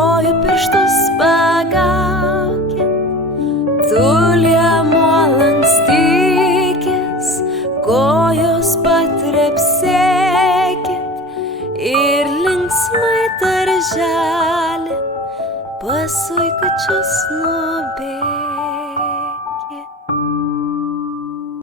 kojų pirštus pagaukit, tulėmo lankstykis, kojos patrepsėkit ir linksmai darželį pas vaikučius nuvežkit.